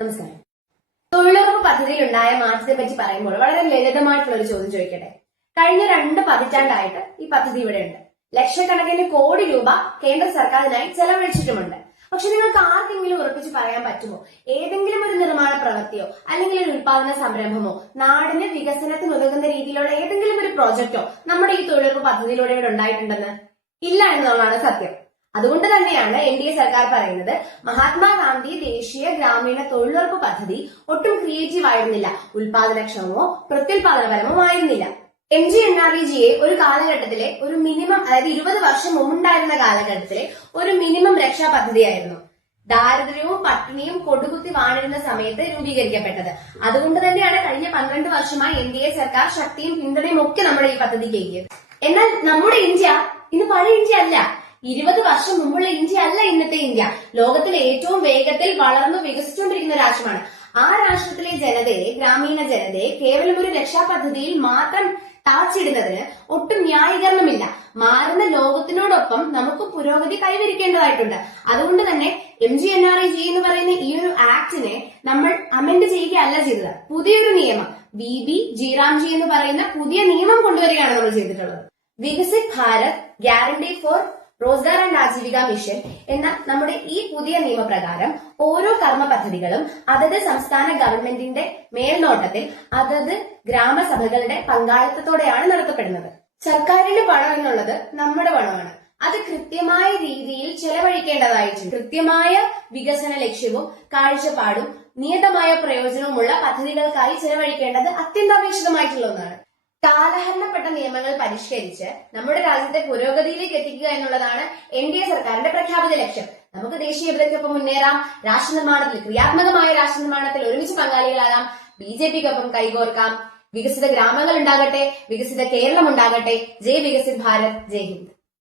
നമസ്കാരം. തൊഴിലുറപ്പ് പദ്ധതിയിലുണ്ടായ മാറ്റത്തെ പറ്റി പറയുമ്പോൾ വളരെ ലളിതമായിട്ടുള്ള ഒരു ചോദ്യം ചോദിക്കട്ടെ. കഴിഞ്ഞ 2 പതിറ്റാണ്ടായിട്ട് ഈ പദ്ധതി ഇവിടെയുണ്ട്. ലക്ഷക്കണക്കിന് കോടി രൂപ കേന്ദ്ര സർക്കാരിനായി ചെലവഴിച്ചിട്ടുമുണ്ട്. പക്ഷെ നിങ്ങൾക്ക് ആർക്കെങ്കിലും ഉറപ്പിച്ച് പറയാൻ പറ്റുമോ ഏതെങ്കിലും ഒരു നിർമ്മാണ പ്രവൃത്തിയോ അല്ലെങ്കിൽ ഒരു ഉൽപാദന സംരംഭമോ നാടിന് വികസനത്തിന് ഉതകുന്ന രീതിയിലുള്ള ഏതെങ്കിലും ഒരു പ്രോജക്റ്റോ നമ്മുടെ ഈ തൊഴിലുറപ്പ് പദ്ധതിയിലൂടെ ഇവിടെ ഉണ്ടായിട്ടുണ്ടെന്ന്? ഇല്ല എന്നുള്ളതാണ് സത്യം. അതുകൊണ്ട് തന്നെയാണ് NDA സർക്കാർ പറയുന്നത് മഹാത്മാഗാന്ധി ദേശീയ ഗ്രാമീണ തൊഴിലുറപ്പ് പദ്ധതി ഒട്ടും ക്രിയേറ്റീവ് ആയിരുന്നില്ല, ഉൽപാദനക്ഷമമോ പ്രത്യുൽപാദനപരമോ ആയിരുന്നില്ല. MGNREGA ഒരു കാലഘട്ടത്തിലെ ഒരു മിനിമം, അതായത് 20 വർഷം മുമ്പുണ്ടായിരുന്ന കാലഘട്ടത്തിലെ ഒരു മിനിമം രക്ഷാ പദ്ധതിയായിരുന്നു. ദാരിദ്ര്യവും പട്ടിണിയും കൊടുകുത്തി വാണിരുന്ന സമയത്ത് രൂപീകരിക്കപ്പെട്ടത്. അതുകൊണ്ട് തന്നെയാണ് കഴിഞ്ഞ 12 വർഷമായി NDA സർക്കാർ ശക്തിയും പിന്തുണയും ഒക്കെ നമ്മുടെ ഈ പദ്ധതിക്ക്. എന്നാൽ നമ്മുടെ ഇന്ത്യ ഇന്ന് പഴയ ഇന്ത്യ അല്ല. 20 വർഷം മുമ്പുള്ള ഇന്ത്യ അല്ല ഇന്നത്തെ ഇന്ത്യ. ലോകത്തിലെ ഏറ്റവും വേഗത്തിൽ വളർന്നു വികസിച്ചുകൊണ്ടിരിക്കുന്ന രാഷ്ട്രമാണ്. ആ രാഷ്ട്രത്തിലെ ജനതയെ, ഗ്രാമീണ ജനതയെ കേവലം ഒരു രക്ഷാപദ്ധതിയിൽ മാത്രം താഴ്ചയിടുന്നതിന് ഒട്ടും ന്യായീകരണമില്ല. മാറുന്ന ലോകത്തിനോടൊപ്പം നമുക്ക് പുരോഗതി കൈവരിക്കേണ്ടതായിട്ടുണ്ട്. അതുകൊണ്ട് തന്നെ MGNREGA എന്ന് പറയുന്ന ഈ ഒരു ആക്ടിനെ നമ്മൾ അമെൻഡ് ചെയ്യുകയല്ല ചെയ്തത്. പുതിയൊരു നിയമം BBGRAMG എന്ന് പറയുന്ന പുതിയ നിയമം കൊണ്ടുവരികയാണ് നമ്മൾ ചെയ്തിട്ടുള്ളത്. Viksit Bharat guarantee four Rozgar and Aajeevika mission എന്ന നമ്മുടെ ഈ പുതിയ നിയമപ്രകാരം ഓരോ കർമ്മ പദ്ധതികളും അതത് സംസ്ഥാന ഗവൺമെന്റിന്റെ മേൽനോട്ടത്തിൽ അതത് ഗ്രാമസഭകളുടെ പങ്കാളിത്തത്തോടെയാണ് നടത്തപ്പെടുന്നത്. സർക്കാരിന്റെ പണം എന്നുള്ളത് നമ്മുടെ പണമാണ്. അത് കൃത്യമായ രീതിയിൽ ചെലവഴിക്കേണ്ടതായിട്ടുണ്ട്. കൃത്യമായ വികസന ലക്ഷ്യവും കാഴ്ചപ്പാടും നിയതമായ പ്രയോജനവുമുള്ള പദ്ധതികൾക്കായി ചെലവഴിക്കേണ്ടത് അത്യന്താപേക്ഷിതമായിട്ടുള്ള ഒന്നാണ്. കാലഹരണപ്പെട്ട നിയമങ്ങൾ പരിഷ്കരിച്ച് നമ്മുടെ രാജ്യത്തെ പുരോഗതിയിലേക്ക് എത്തിക്കുക എന്നുള്ളതാണ് NDA സർക്കാരിന്റെ പ്രഖ്യാപിത ലക്ഷ്യം. നമുക്ക് ദേശീയതയ്ക്കൊപ്പം മുന്നേറാം, രാഷ്ട്രനിർമ്മാണത്തിൽ, ക്രിയാത്മകമായ രാഷ്ട്രനിർമ്മാണത്തിൽ ഒരുമിച്ച് പങ്കാളികളാകാം, BJPക്കൊപ്പം കൈകോർക്കാം. വികസിത ഗ്രാമങ്ങൾ ഉണ്ടാകട്ടെ, വികസിത കേരളം ഉണ്ടാകട്ടെ. ജയ് വികസിത് ഭാരത്, ജയ് ഹിന്ദ്.